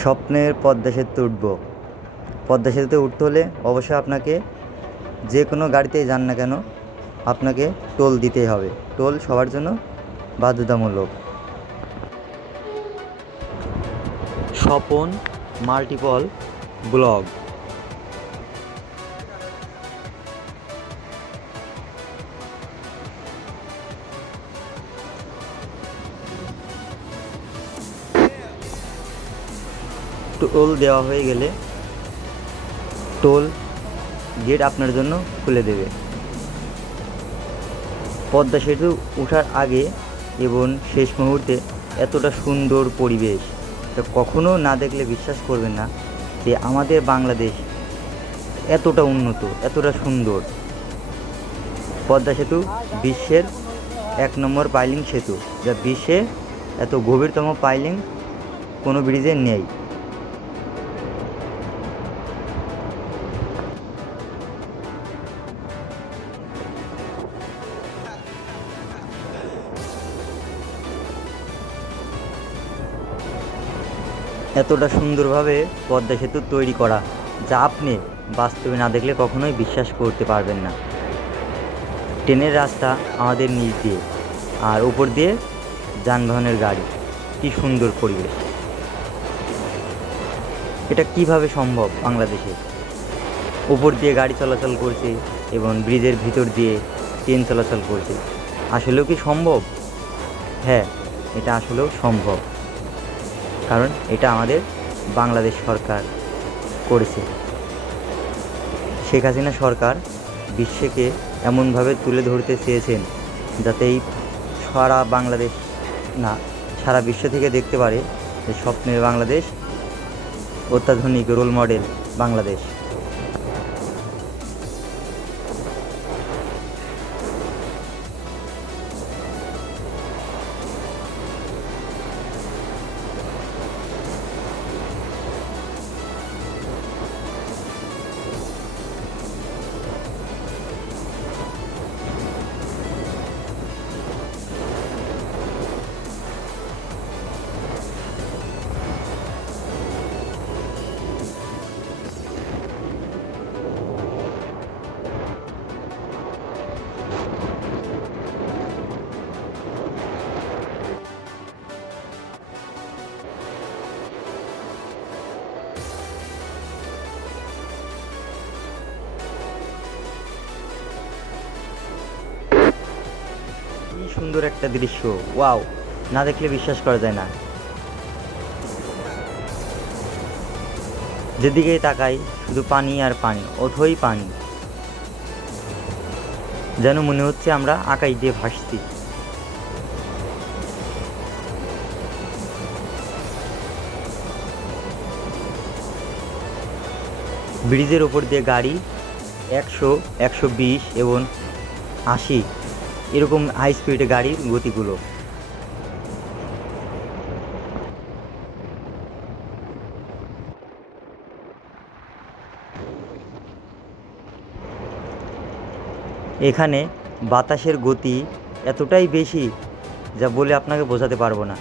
স্বপ্নের পদ্মা সেতু উঠব। পদ্মা সেতুতে উঠতে হলে অবশ্যই আপনাকে যে কোনো গাড়িতেই যান না কেন আপনাকে টোল দিতেই হবে। টোল সবার জন্য বাধ্যতামূলক। Swapan multiple blog. টোল দেওয়া হয়ে গেলে টোল গেট আপনার জন্য খুলে দেবে। পদ্মা সেতু ওঠার আগে এবং শেষ মুহূর্তে এতটা সুন্দর পরিবেশ, তা কখনো না দেখলে বিশ্বাস করবেন না যে আমাদের বাংলাদেশ এতটা উন্নত, এতটা সুন্দর। পদ্মা সেতু বিশ্বের 1 নম্বর পাইলিং সেতু, যা বিশ্বে এত গভীরতম পাইলিং কোনো ব্রিজে নেই। এতটা সুন্দরভাবে পদ্মা সেতু তৈরি করা, যা আপনি বাস্তবে না দেখলে কখনোই বিশ্বাস করতে পারবেন না। ট্রেনের রাস্তা আমাদের নিচ দিয়ে, আর উপর দিয়ে যানবাহনের গাড়ি। কি সুন্দর পরিবেশ! এটা কিভাবে সম্ভব? বাংলাদেশে উপর দিয়ে গাড়ি চলাচল করছে এবং ব্রিজের ভিতর দিয়ে ট্রেন চলাচল করছে। আসলেও কি সম্ভব? হ্যাঁ, এটা আসলেও সম্ভব, কারণ এটা আমাদের বাংলাদেশ সরকার করেছে। শেখ হাসিনা সরকার বিশ্বকে এমনভাবে তুলে ধরতে চেয়েছেন যাতে এই সারা বাংলাদেশ না, সারা বিশ্ব থেকে দেখতে পারে যে স্বপ্নের বাংলাদেশ, অত্যাধুনিক রোল মডেল বাংলাদেশ। কি সুন্দর একটা দৃশ্য! ওয়াও, না দেখলে বিশ্বাস করা যায় না। যেদিকেই তাকাই শুধু পানি আর পানি, অথই পানি। যেন মনে হচ্ছে আমরা আকাশ দিয়ে ভাসছি। ব্রিজের ওপর দিয়ে গাড়ি 100, 120 এবং 80 এরকম হাই স্পিডে গাড়ির গতিগুলো। এখানে বাতাসের গতি এতটাই বেশি যা বলে আপনাকে বোঝাতে পারবো না।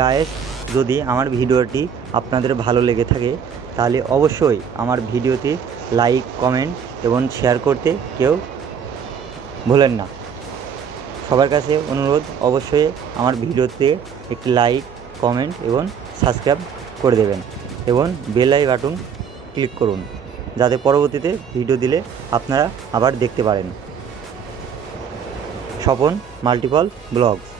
গায়েস, যদি আমার ভিডিওটি আপনাদের ভালো লেগে থাকে তাহলে অবশ্যই আমার ভিডিওতে লাইক, কমেন্ট এবং শেয়ার করতে কেউ ভুলেন না। সবার কাছে অনুরোধ, অবশ্যই আমার ভিডিওতে একটি লাইক, কমেন্ট এবং সাবস্ক্রাইব করে দেবেন এবং বেল আই বাটন ক্লিক করুন, যাতে পরবর্তীতে ভিডিও দিলে আপনারা আবার দেখতে পারেন। Swapan multiple blogs.